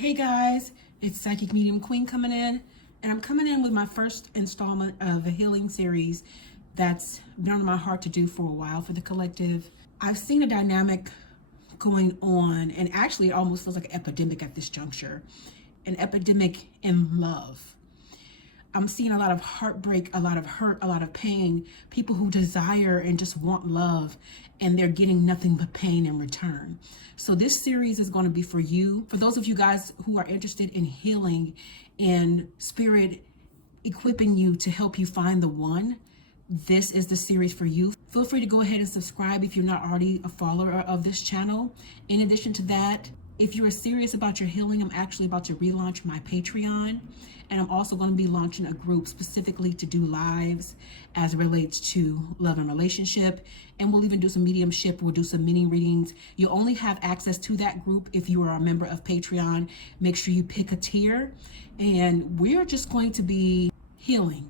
Hey guys, it's Psychic Medium Queen coming in, and I'm coming in with my first installment of a healing series that's been on my heart to do for a while for the collective. I've seen a dynamic going on, and actually it almost feels like an epidemic at this juncture, an epidemic in love. I'm seeing a lot of heartbreak, a lot of hurt, a lot of pain, people who desire and just want love, and they're getting nothing but pain in return. So this series is going to be for you. For those of you guys who are interested in healing and spirit equipping you to help you find the one, this is the series for you. Feel free to go ahead and subscribe if you're not already a follower of this channel. In addition to that, if you're serious about your healing, I'm actually about to relaunch my Patreon. And I'm also going to be launching a group specifically to do lives as it relates to love and relationship. And we'll even do some mediumship. We'll do some mini readings. You'll only have access to that group if you are a member of Patreon. Make sure you pick a tier. And we're just going to be healing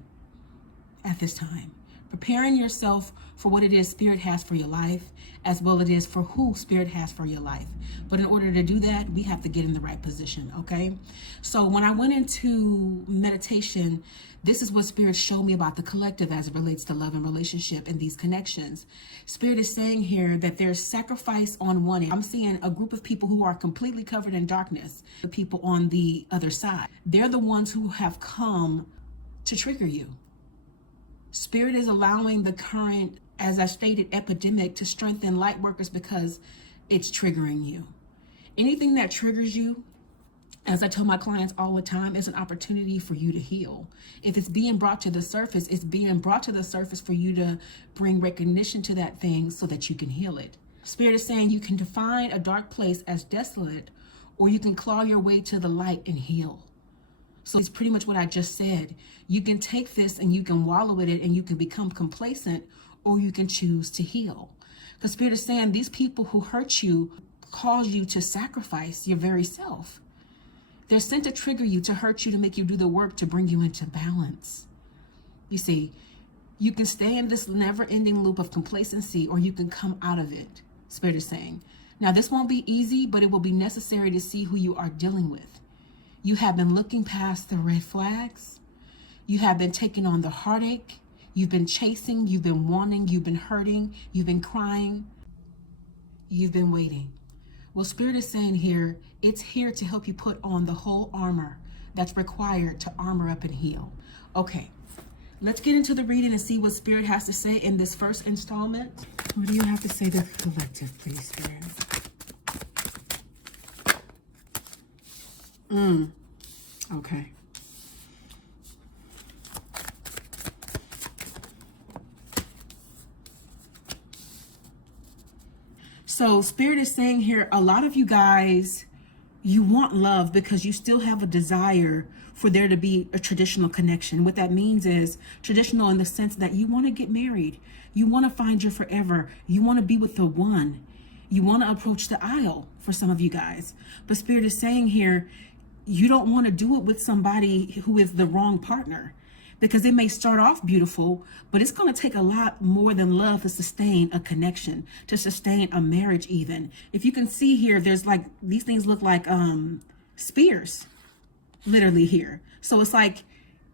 at this time, preparing yourself for what it is Spirit has for your life, as well as it is for who Spirit has for your life. But in order to do that, we have to get in the right position, okay? So when I went into meditation, this is what Spirit showed me about the collective as it relates to love and relationship and these connections. Spirit is saying here that there's sacrifice on one end. I'm seeing a group of people who are completely covered in darkness. The people on the other side, they're the ones who have come to trigger you. Spirit is allowing the current, as I stated, epidemic to strengthen light workers because it's triggering you. Anything that triggers you, as I tell my clients all the time, is an opportunity for you to heal. If it's being brought to the surface, it's being brought to the surface for you to bring recognition to that thing so that you can heal it. Spirit is saying you can define a dark place as desolate, or you can claw your way to the light and heal. So it's pretty much what I just said. You can take this and you can wallow in it and you can become complacent, or you can choose to heal. Because Spirit is saying these people who hurt you cause you to sacrifice your very self. They're sent to trigger you, to hurt you, to make you do the work, to bring you into balance. You see, you can stay in this never-ending loop of complacency, or you can come out of it, Spirit is saying. Now, this won't be easy, but it will be necessary to see who you are dealing with. You have been looking past the red flags. You have been taking on the heartache. You've been chasing. You've been wanting. You've been hurting. You've been crying. You've been waiting. Well, Spirit is saying here, it's here to help you put on the whole armor that's required to armor up and heal. Okay, let's get into the reading and see what Spirit has to say in this first installment. What do you have to say to the collective, please, Spirit? Okay. So Spirit is saying here, a lot of you guys, you want love because you still have a desire for there to be a traditional connection. What that means is traditional in the sense that you want to get married. You want to find your forever. You want to be with the one. You want to approach the aisle for some of you guys. But Spirit is saying here, you don't want to do it with somebody who is the wrong partner, because it may start off beautiful, but it's going to take a lot more than love to sustain a connection, to sustain a marriage even. If you can see here, there's like, these things look like spears, literally here. So it's like,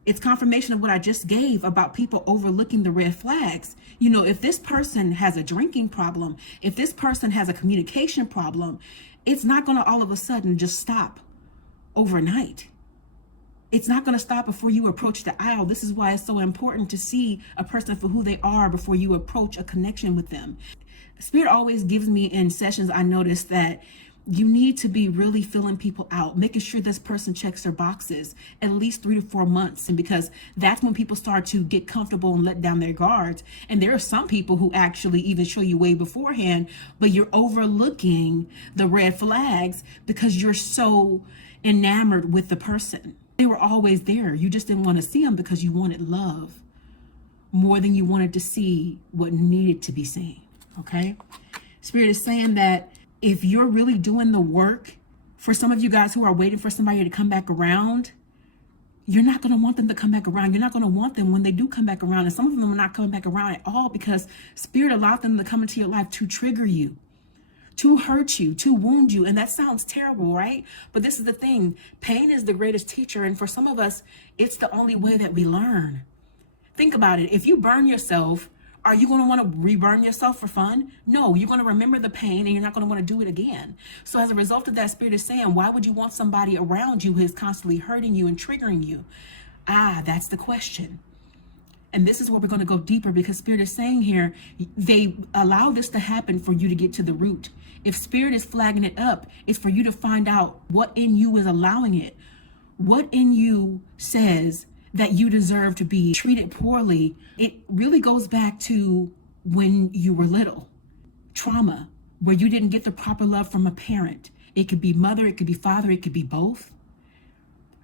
it's confirmation of what I just gave about people overlooking the red flags. You know, if this person has a drinking problem, if this person has a communication problem, it's not going to all of a sudden just stop overnight. It's not going to stop before you approach the aisle. This is why it's so important to see a person for who they are before you approach a connection with them. Spirit always gives me in sessions, I notice that you need to be really filling people out, making sure this person checks their boxes at least 3 to 4 months. And because that's when people start to get comfortable and let down their guards. And there are some people who actually even show you way beforehand, but you're overlooking the red flags because you're so enamored with the person. They were always there. You just didn't want to see them because you wanted love more than you wanted to see what needed to be seen. Okay? Spirit is saying that if you're really doing the work, for some of you guys who are waiting for somebody to come back around, you're not going to want them to come back around. You're not going to want them when they do come back around. And some of them are not coming back around at all because Spirit allowed them to come into your life to trigger you, to hurt you, to wound you. And that sounds terrible, right? But this is the thing. Pain is the greatest teacher. And for some of us, it's the only way that we learn. Think about it. If you burn yourself, are you going to want to reburn yourself for fun? No, you're going to remember the pain and you're not going to want to do it again. So as a result of that, Spirit is saying, why would you want somebody around you who is constantly hurting you and triggering you? That's the question. And this is where we're going to go deeper, because Spirit is saying here, they allow this to happen for you to get to the root. If Spirit is flagging it up, it's for you to find out what in you is allowing it. What in you says that you deserve to be treated poorly. It really goes back to when you were little. Trauma, where you didn't get the proper love from a parent. It could be mother, it could be father, it could be both.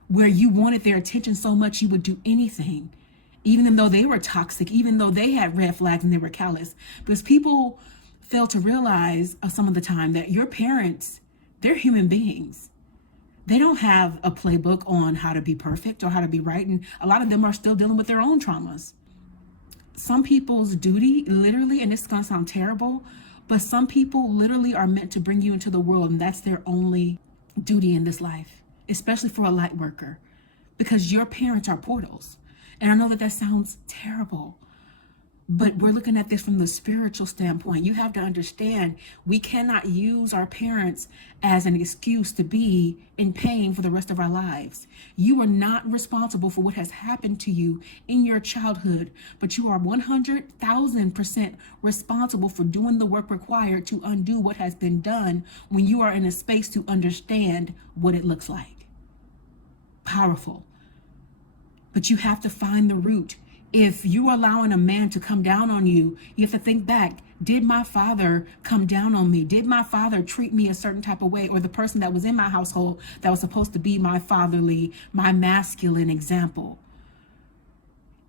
Where you wanted their attention so much you would do anything, even though they were toxic, even though they had red flags and they were callous. Because people fail to realize some of the time that your parents, they're human beings. They don't have a playbook on how to be perfect or how to be right. And a lot of them are still dealing with their own traumas. Some people's duty, literally, and this is going to sound terrible, but some people literally are meant to bring you into the world, and that's their only duty in this life, especially for a light worker, because your parents are portals. And I know that that sounds terrible, but we're looking at this from the spiritual standpoint. You have to understand, we cannot use our parents as an excuse to be in pain for the rest of our lives. You are not responsible for what has happened to you in your childhood, but you are 100,000% responsible for doing the work required to undo what has been done when you are in a space to understand what it looks like. Powerful. But you have to find the root. If you're allowing a man to come down on you, you have to think back. Did my father come down on me? Did my father treat me a certain type of way? Or the person that was in my household that was supposed to be my fatherly, my masculine example?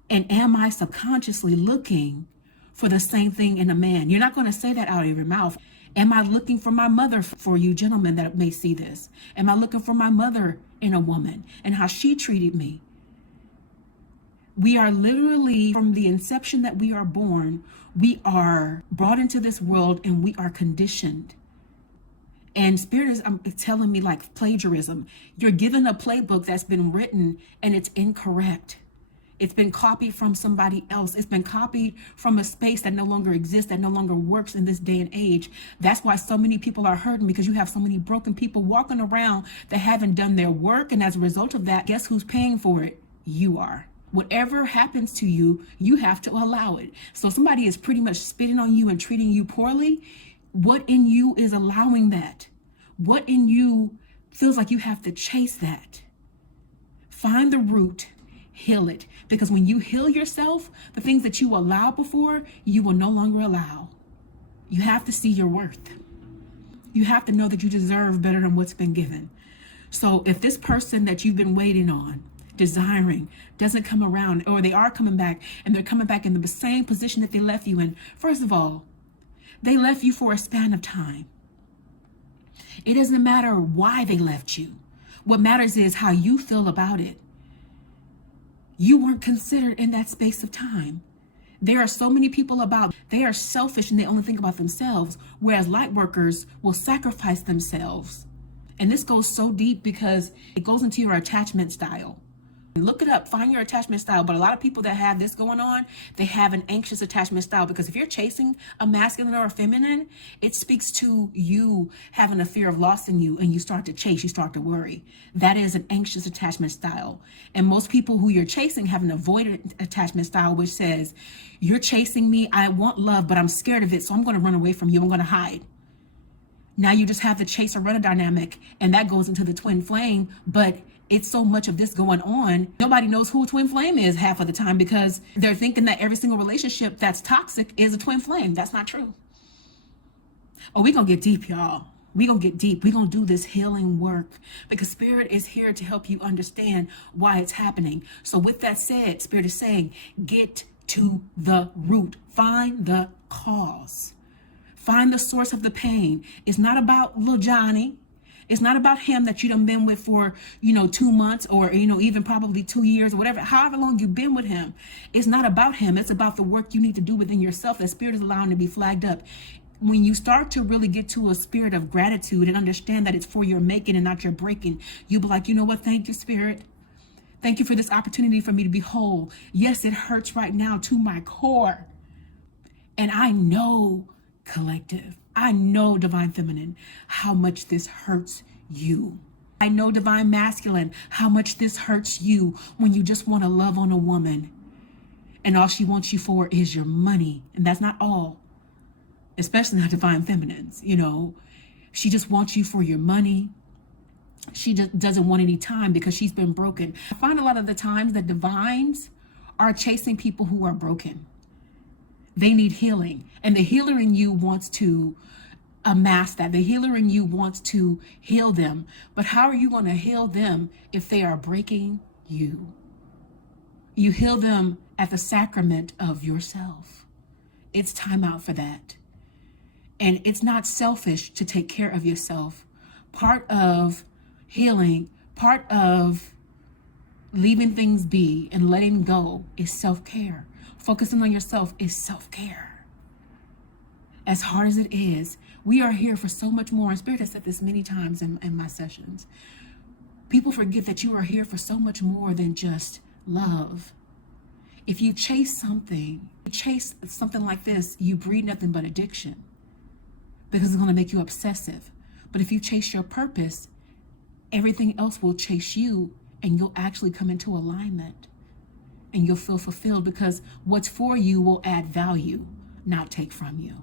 And am I subconsciously looking for the same thing in a man? You're not going to say that out of your mouth. Am I looking for my mother, for you gentlemen that may see this? Am I looking for my mother in a woman and how she treated me? We are literally, from the inception that we are born, we are brought into this world and we are conditioned. And Spirit is telling me, like plagiarism. You're given a playbook that's been written and it's incorrect. It's been copied from somebody else. It's been copied from a space that no longer exists, that no longer works in this day and age. That's why so many people are hurting, because you have so many broken people walking around that haven't done their work. And as a result of that, guess who's paying for it? You are. Whatever happens to you, you have to allow it. So somebody is pretty much spitting on you and treating you poorly. What in you is allowing that? What in you feels like you have to chase that? Find the root, heal it. Because when you heal yourself, the things that you allowed before, you will no longer allow. You have to see your worth. You have to know that you deserve better than what's been given. So if this person that you've been waiting on, desiring, doesn't come around, or they are coming back and they're coming back in the same position that they left you in, first of all, they left you for a span of time. It doesn't matter why they left you. What matters is how you feel about it. You weren't considered in that space of time. There are so many people they are selfish and they only think about themselves, whereas light workers will sacrifice themselves. And this goes so deep because it goes into your attachment style. Look it up, find your attachment style. But a lot of people that have this going on, they have an anxious attachment style, because if you're chasing a masculine or a feminine, it speaks to you having a fear of loss in you, and you start to chase, you start to worry. That is an anxious attachment style. And most people who you're chasing have an avoidant attachment style, which says, you're chasing me, I want love, but I'm scared of it, so I'm going to run away from you, I'm going to hide. Now you just have the chase or runner dynamic, and that goes into the twin flame. But it's so much of this going on, nobody knows who a twin flame is half of the time, because they're thinking that every single relationship that's toxic is a twin flame. That's not true. Oh, we're going to get deep, y'all. We're going to get deep. We're going to do this healing work, because Spirit is here to help you understand why it's happening. So with that said, Spirit is saying, get to the root. Find the cause. Find the source of the pain. It's not about little Johnny. It's not about him that you done been with for, 2 months or, even probably 2 years or whatever, however long you've been with him. It's not about him. It's about the work you need to do within yourself that Spirit is allowing to be flagged up. when you start to really get to a spirit of gratitude and understand that it's for your making and not your breaking, you'll be like, you know what? Thank you, Spirit. Thank you for this opportunity for me to be whole. Yes, it hurts right now to my core. And I know, collective, I know, divine feminine, how much this hurts you. I know, divine masculine, how much this hurts you when you just want to love on a woman and all she wants you for is your money. And that's not all, especially not divine feminines. You know, she just wants you for your money. She just doesn't want any time because she's been broken. I find a lot of the times that divines are chasing people who are broken. They need healing, and the healer in you wants to amass that. The healer in you wants to heal them. But how are you going to heal them if they are breaking you? You heal them at the sacrament of yourself. It's time out for that. And it's not selfish to take care of yourself. Part of healing, part of leaving things be and letting go is self-care. Focusing on yourself is self-care. As hard as it is, we are here for so much more. And Spirit has said this many times in my sessions. People forget that you are here for so much more than just love. If you chase something like this, you breed nothing but addiction because it's going to make you obsessive. But if you chase your purpose, everything else will chase you, and you'll actually come into alignment and you'll feel fulfilled because what's for you will add value, not take from you.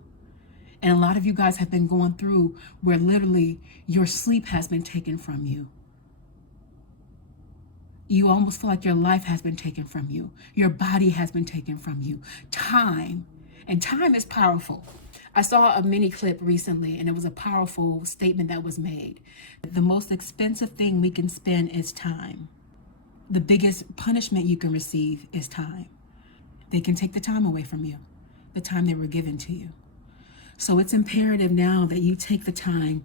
And a lot of you guys have been going through where literally your sleep has been taken from you. You almost feel like your life has been taken from you. Your body has been taken from you. Time, and time is powerful. I saw a mini clip recently, and it was a powerful statement that was made. The most expensive thing we can spend is time. The biggest punishment you can receive is time. They can take the time away from you, the time they were given to you. So it's imperative now that you take the time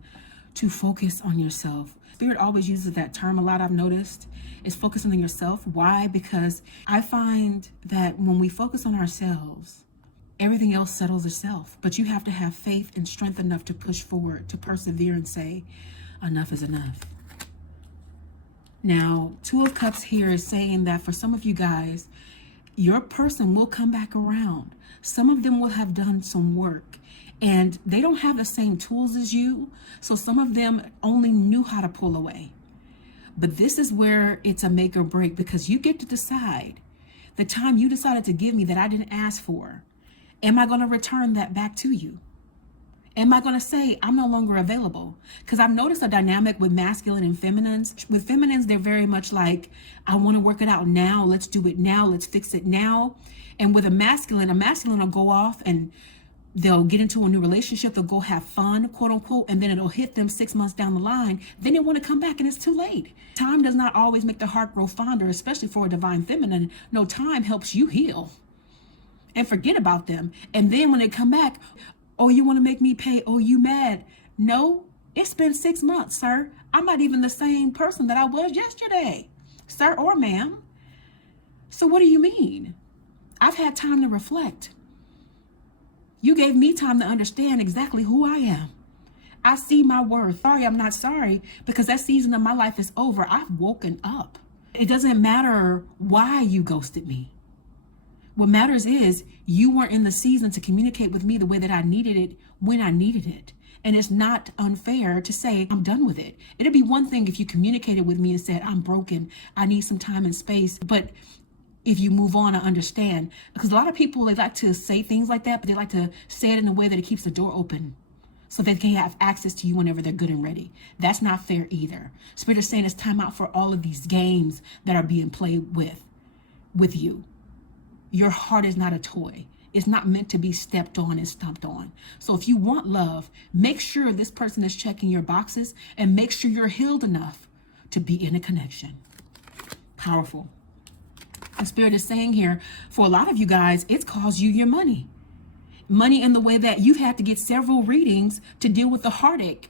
to focus on yourself. Spirit always uses that term a lot, I've noticed, is focusing on yourself. Why? Because I find that when we focus on ourselves, everything else settles itself. But you have to have faith and strength enough to push forward, to persevere and say, enough is enough. Now, Two of Cups here is saying that for some of you guys, your person will come back around. Some of them will have done some work and they don't have the same tools as you. So some of them only knew how to pull away. But this is where it's a make or break, because you get to decide the time you decided to give me that I didn't ask for. Am I going to return that back to you? Am I going to say I'm no longer available? Because I've noticed a dynamic with masculine and feminines. With feminines, they're very much like, I want to work it out now. Let's do it now. Let's fix it now. And with a masculine will go off and they'll get into a new relationship. They'll go have fun, quote unquote, and then it'll hit them 6 months down the line. Then they want to come back and it's too late. Time does not always make the heart grow fonder, especially for a divine feminine. No, time helps you heal and forget about them. And then when they come back, oh, you want to make me pay? Oh, you mad? No, it's been 6 months, sir. I'm not even the same person that I was yesterday, sir or ma'am. So what do you mean? I've had time to reflect. You gave me time to understand exactly who I am. I see my worth. Sorry, I'm not sorry, because that season of my life is over. I've woken up. It doesn't matter why you ghosted me. What matters is you weren't in the season to communicate with me the way that I needed it when I needed it. And it's not unfair to say, I'm done with it. It'd be one thing if you communicated with me and said, I'm broken, I need some time and space. But if you move on, I understand. Because a lot of people, they like to say things like that, but they like to say it in a way that it keeps the door open so they can have access to you whenever they're good and ready. That's not fair either. Spirit is saying it's time out for all of these games that are being played with you. Your heart is not a toy. It's not meant to be stepped on and stomped on. So if you want love, make sure this person is checking your boxes and make sure you're healed enough to be in a connection. Powerful. And Spirit is saying here, for a lot of you guys, it's caused you your money. Money in the way that you've had to get several readings to deal with the heartache.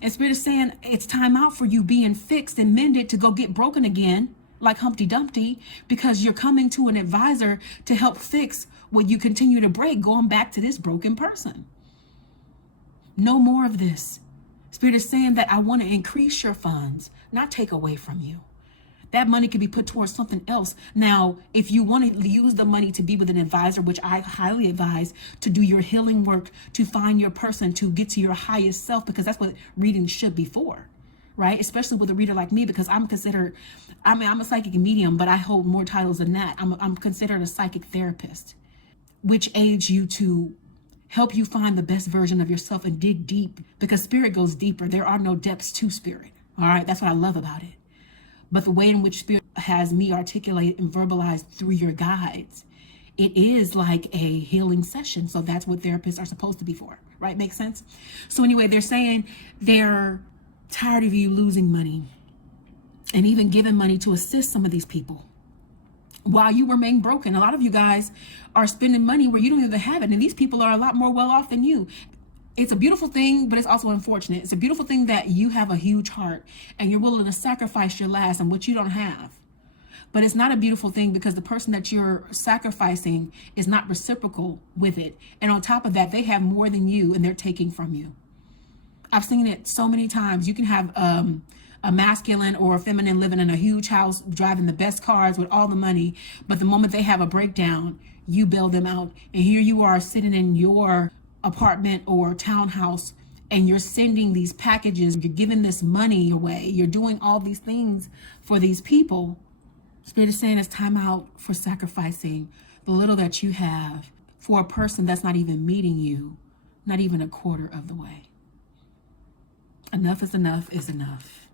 And Spirit is saying it's time out for you being fixed and mended to go get broken again, like Humpty Dumpty, because you're coming to an advisor to help fix what you continue to break, going back to this broken person. No more of this. Spirit is saying that I want to increase your funds, not take away from you. That money could be put towards something else. Now, if you want to use the money to be with an advisor, which I highly advise, to do your healing work, to find your person, to get to your highest self, because that's what reading should be for, right? Especially with a reader like me, because I'm a psychic medium, but I hold more titles than that. I'm considered a psychic therapist, which aids you to help you find the best version of yourself and dig deep, because spirit goes deeper. There are no depths to spirit. All right. That's what I love about it. But the way in which spirit has me articulate and verbalize through your guides, it is like a healing session. So that's what therapists are supposed to be for, right? Makes sense? So anyway, they're saying they're tired of you losing money and even giving money to assist some of these people while you remain broken. A lot of you guys are spending money where you don't even have it. And these people are a lot more well off than you. It's a beautiful thing, but it's also unfortunate. It's a beautiful thing that you have a huge heart and you're willing to sacrifice your last and what you don't have. But it's not a beautiful thing because the person that you're sacrificing is not reciprocal with it. And on top of that, they have more than you and they're taking from you. I've seen it so many times. You can have a masculine or a feminine living in a huge house, driving the best cars with all the money. But the moment they have a breakdown, you bail them out. And here you are sitting in your apartment or townhouse and you're sending these packages, you're giving this money away, you're doing all these things for these people. Spirit is saying it's time out for sacrificing the little that you have for a person that's not even meeting you, not even a quarter of the way. Enough is enough is enough.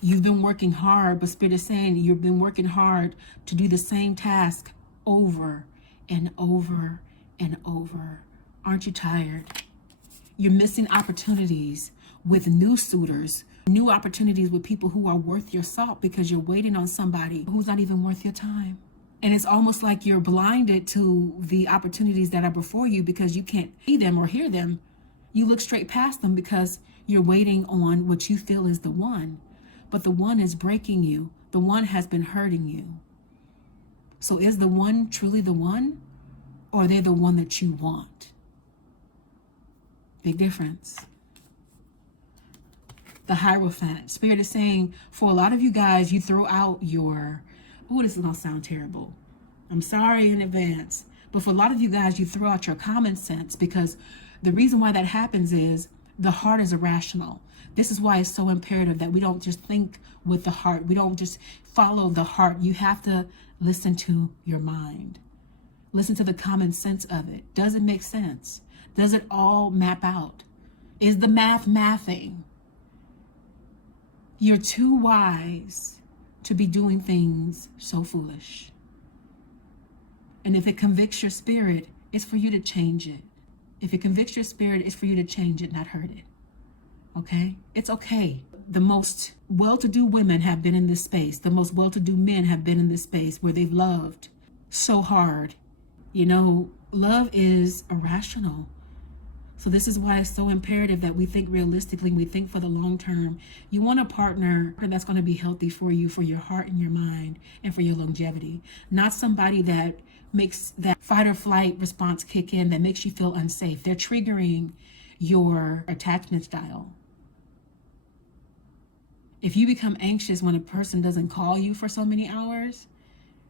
You've been working hard, but Spirit is saying you've been working hard to do the same task over and over and over. Aren't you tired? You're missing opportunities with new suitors, new opportunities with people who are worth your salt because you're waiting on somebody who's not even worth your time. And it's almost like you're blinded to the opportunities that are before you because you can't see them or hear them. You look straight past them because you're waiting on what you feel is the one. But the one is breaking you. The one has been hurting you. So is the one truly the one? Or are they the one that you want? Big difference. The Hierophant. Spirit is saying for a lot of you guys, you throw out your, oh, this is going to sound terrible. I'm sorry in advance. But for a lot of you guys, you throw out your common sense because the reason why that happens is the heart is irrational. This is why it's so imperative that we don't just think with the heart. We don't just follow the heart. You have to listen to your mind. Listen to the common sense of it. Does it make sense? Does it all map out? Is the math mathing? You're too wise to be doing things so foolish. And if it convicts your spirit, it's for you to change it. If it convicts your spirit, it's for you to change it, not hurt it. Okay? It's okay. The most well-to-do women have been in this space. The most well-to-do men have been in this space where they've loved so hard. You know, love is irrational. So this is why it's so imperative that we think realistically, we think for the long term. You want a partner that's going to be healthy for you, for your heart and your mind, and for your longevity. Not somebody that makes that fight or flight response kick in, that makes you feel unsafe. They're triggering your attachment style. If you become anxious when a person doesn't call you for so many hours,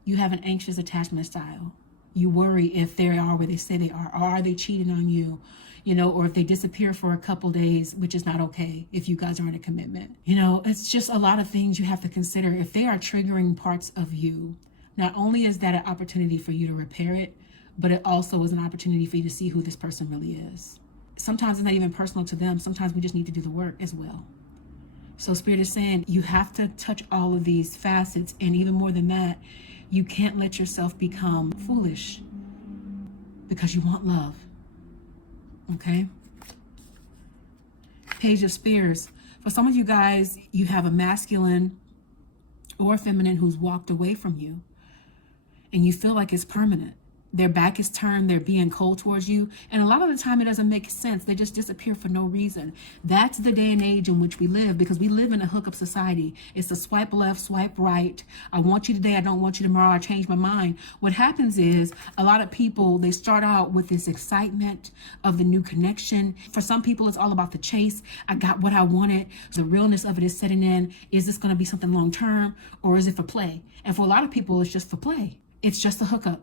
you have an anxious attachment style. You worry if they are where they say they are, or are they cheating on you? You know, or if they disappear for a couple days, which is not okay if you guys are in a commitment. You know, it's just a lot of things you have to consider. If they are triggering parts of you, not only is that an opportunity for you to repair it, but it also is an opportunity for you to see who this person really is. Sometimes it's not even personal to them. Sometimes we just need to do the work as well. So Spirit is saying you have to touch all of these facets. And even more than that, you can't let yourself become foolish because you want love. Okay? Page of Spears. For some of you guys, you have a masculine or feminine who's walked away from you and you feel like it's permanent. Their back is turned, they're being cold towards you. And a lot of the time it doesn't make sense. They just disappear for no reason. That's the day and age in which we live, because we live in a hookup society. It's a swipe left, swipe right. I want you today, I don't want you tomorrow, I change my mind. What happens is a lot of people, they start out with this excitement of the new connection. For some people, it's all about the chase. I got what I wanted. The realness of it is setting in. Is this going to be something long term, or is it for play? And for a lot of people, it's just for play. It's just a hookup.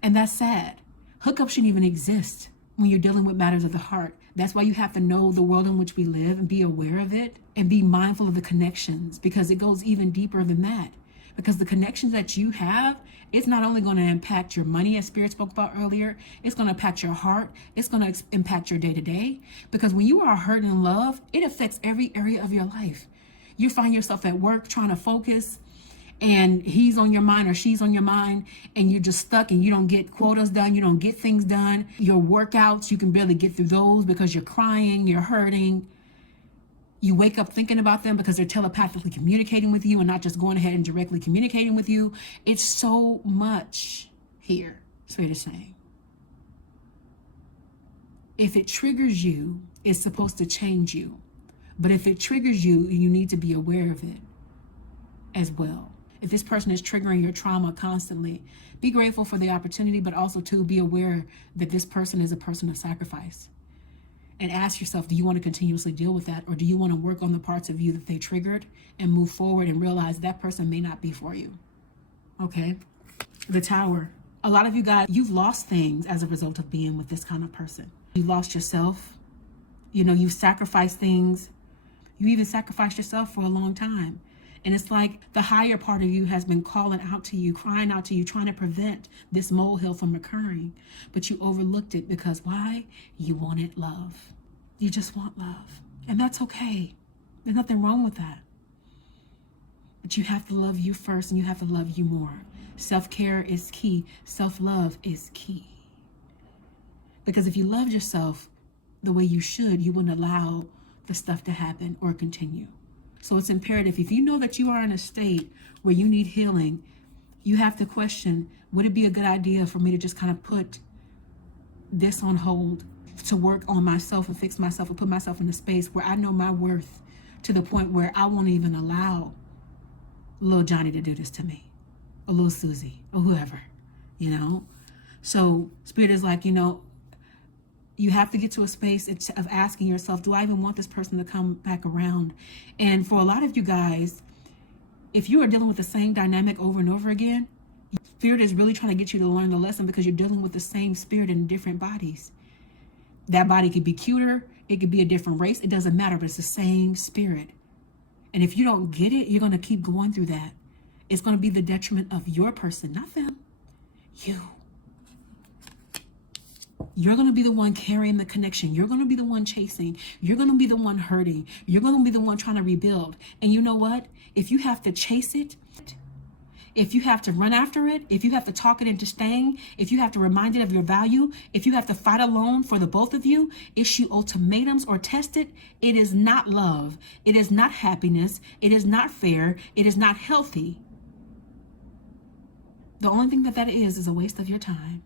And that's sad. Hookup shouldn't even exist when you're dealing with matters of the heart. That's why you have to know the world in which we live and be aware of it and be mindful of the connections, because it goes even deeper than that. Because the connections that you have, it's not only going to impact your money, as Spirit spoke about earlier, it's going to impact your heart. It's going to impact your day-to-day. Because when you are hurt in love, it affects every area of your life. You find yourself at work trying to focus, and he's on your mind or she's on your mind, and you're just stuck and you don't get quotas done. You don't get things done. Your workouts, you can barely get through those because you're crying, you're hurting. You wake up thinking about them because they're telepathically communicating with you and not just going ahead and directly communicating with you. It's so much here, Spirit is saying. If it triggers you, it's supposed to change you. But if it triggers you, you need to be aware of it as well. If this person is triggering your trauma constantly, be grateful for the opportunity, but also to be aware that this person is a person of sacrifice. And ask yourself, do you want to continuously deal with that? Or do you want to work on the parts of you that they triggered and move forward and realize that person may not be for you? Okay. The Tower. A lot of you guys, you've lost things as a result of being with this kind of person. You lost yourself. You sacrificed things. You even sacrificed yourself for a long time. And it's like the higher part of you has been calling out to you, crying out to you, trying to prevent this molehill from occurring. But you overlooked it because why? You wanted love. You just want love. And that's okay. There's nothing wrong with that. But you have to love you first, and you have to love you more. Self-care is key. Self-love is key. Because if you loved yourself the way you should, you wouldn't allow the stuff to happen or continue. So it's imperative, if you know that you are in a state where you need healing, you have to question, would it be a good idea for me to just kind of put this on hold, to work on myself and fix myself and put myself in a space where I know my worth to the point where I won't even allow little Johnny to do this to me, or little Susie, or whoever, So Spirit is like, you have to get to a space of asking yourself, do I even want this person to come back around? And for a lot of you guys, if you are dealing with the same dynamic over and over again, Spirit is really trying to get you to learn the lesson, because you're dealing with the same spirit in different bodies. That body could be cuter. It could be a different race. It doesn't matter, but it's the same spirit. And if you don't get it, you're going to keep going through that. It's going to be the detriment of your person, not them. You. You're going to be the one carrying the connection. You're going to be the one chasing. You're going to be the one hurting. You're going to be the one trying to rebuild. And you know what? If you have to chase it, if you have to run after it, if you have to talk it into staying, if you have to remind it of your value, if you have to fight alone for the both of you, issue ultimatums or test it, it is not love. It is not happiness. It is not fair. It is not healthy. The only thing that is a waste of your time.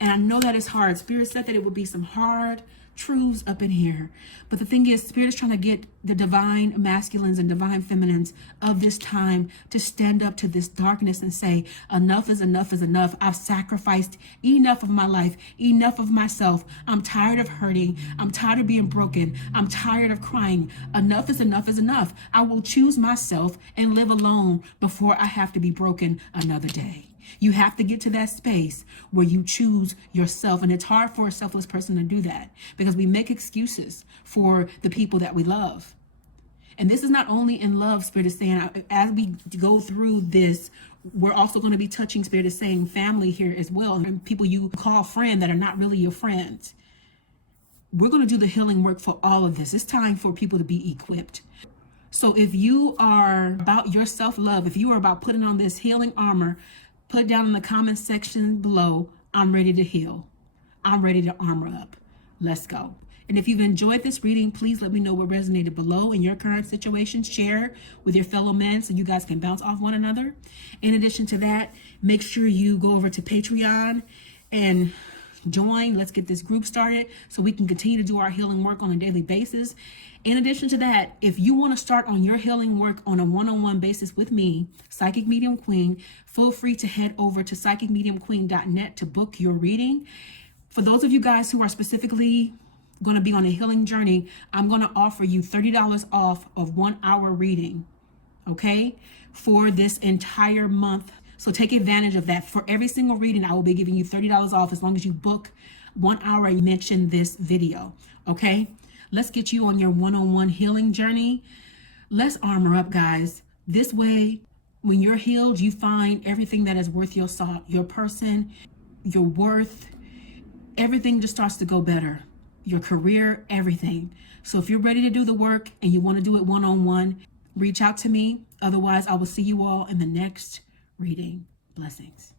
And I know that it's hard. Spirit said that it would be some hard truths up in here. But the thing is, Spirit is trying to get the divine masculines and divine feminines of this time to stand up to this darkness and say, enough is enough is enough. I've sacrificed enough of my life, enough of myself. I'm tired of hurting. I'm tired of being broken. I'm tired of crying. Enough is enough is enough. I will choose myself and live alone before I have to be broken another day. You have to get to that space where you choose yourself. And it's hard for a selfless person to do that, because we make excuses for the people that we love. And this is not only in love, Spirit is saying, as we go through this, we're also going to be touching, Spirit is saying, family here as well. And people you call friend that are not really your friends. We're going to do the healing work for all of this. It's time for people to be equipped. So if you are about your self-love, if you are about putting on this healing armor, put down in the comment section below, I'm ready to heal. I'm ready to armor up. Let's go. And if you've enjoyed this reading, please let me know what resonated below in your current situation. Share with your fellow men so you guys can bounce off one another. In addition to that, make sure you go over to Patreon and join. Let's get this group started so we can continue to do our healing work on a daily basis. In addition to that, if you want to start on your healing work on a one-on-one basis with me, Psychic Medium Queen, feel free to head over to psychicmediumqueen.net to book your reading. For those of you guys who are specifically going to be on a healing journey, I'm going to offer you $30 off of 1 hour reading, okay, for this entire month. So take advantage of that. For every single reading, I will be giving you $30 off as long as you book 1 hour and mention this video, okay? Let's get you on your one-on-one healing journey. Let's armor up, guys. This way, when you're healed, you find everything that is worth your salt, your person, your worth. Everything just starts to go better. Your career, everything. So if you're ready to do the work and you want to do it one-on-one, reach out to me. Otherwise, I will see you all in the next reading. Blessings.